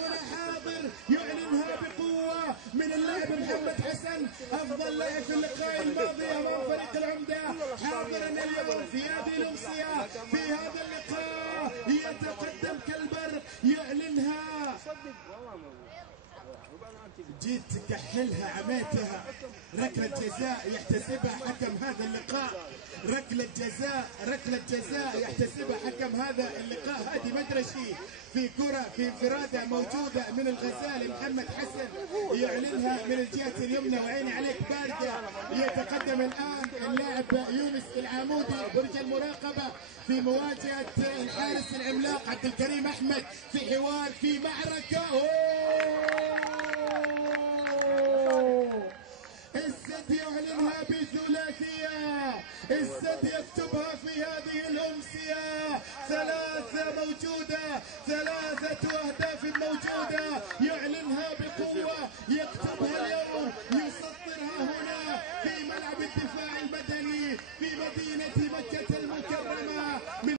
حاضر يعلنها بقوة من اللاعب محمد حسن أفضل لاعب في اللقاء الماضي أمام فريق العمدة، حاضرا اليوم في هذه الأمسية في هذا اللقاء يتقدم كالبرق يعلنها. جيت تكحلها عميتها، ركلة جزاء يحتسبها حكم هذا اللقاء، ركلة جزاء يحتسبها حكم هذا اللقاء. هادي مدرشي في كرة في انفرادة موجودة من الغزالي محمد حسن يعلنها من الجهة اليمنى، وعيني عليك باردة. يتقدم الآن اللاعب يونس العامودي برج المراقبة في مواجهة الحارس العملاق عبد الكريم أحمد في حوار في معركة. السد يعلنها بثلاثية، السد يكتبها في هذه الأمسية. ثلاثة موجودة، 3 أهداف موجودة، يعلنها بقوة.